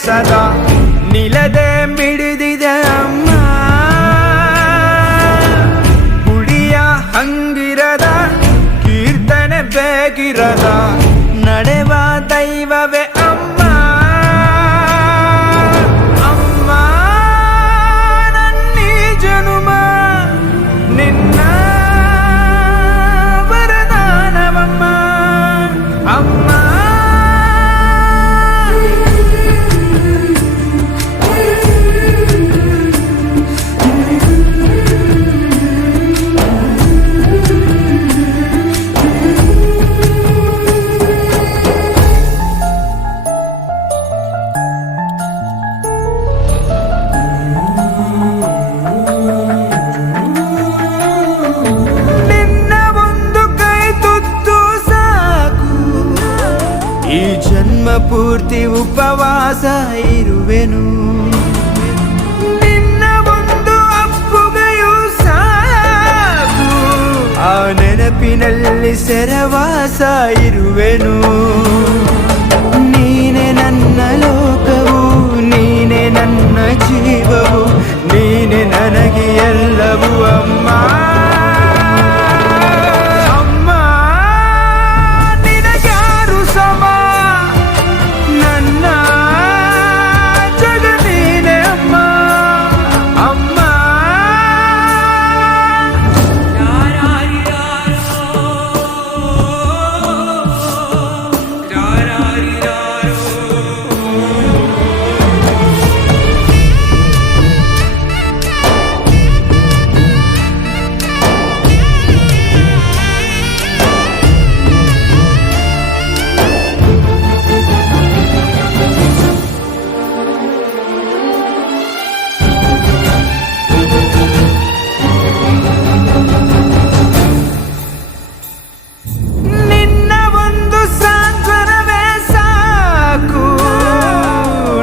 ಸದಾ ನಿಲದೆ ಮಿಡಿದಿದೆ ಅಮ್ಮ. ಗುಡಿಯ ಹಂಗಿರದ ಕೀರ್ತನೆ ಬೇಗಿರದ ನಡೆವ ದೈವವೇ ಅಮ್ಮ. ಅಮ್ಮ ನನ್ನೀ ಜನುಮ ನಿನ್ನ ವರದಾನವಮ್ಮ. ಅಮ್ಮ ಈ ಜನ್ಮ ಪೂರ್ತಿ ಉಪವಾಸ ಇರುವೆನು. ನಿನ್ನ ಒಂದು ಅಪ್ಪುಗೆಯೂ ಸಾಕು, ಆ ನೆನಪಿನಲ್ಲಿ ಸೆರವಾಸ ಇರುವೆನು. ನೀನೆ ನನ್ನ ಲೋಕವು, ನೀನೆ ನನ್ನ ಜೀವವು, ನೀನೆ ನನಗೆ ಎಲ್ಲವೂ ಅಮ್ಮ.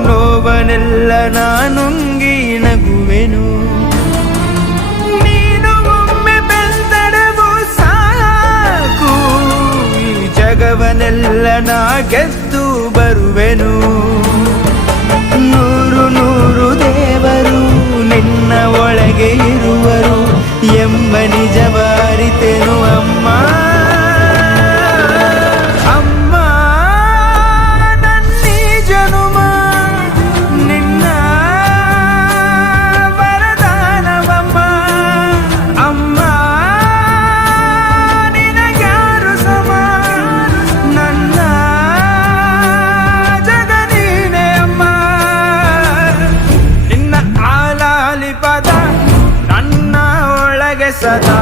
ನೋವನೆಲ್ಲ ನಾನುಂಗಿ ನಗುವೆನು. ನೀನು ಒಮ್ಮೆ ಬೆಂದಡವು ಸಾಕು, ಈ ಜಗವನೆಲ್ಲ ನಾ ಗೆದ್ದು ಬರುವೆನು. ನೂರು ನೂರು ದೇವರು ನಿನ್ನ ಒಳಗೆ ಇರುವರು ಎಂಬ ನಿಜವ ಅರಿತೆನು ಅಮ್ಮ. ನನ್ನ ಒಳಗೆ ಸದಾ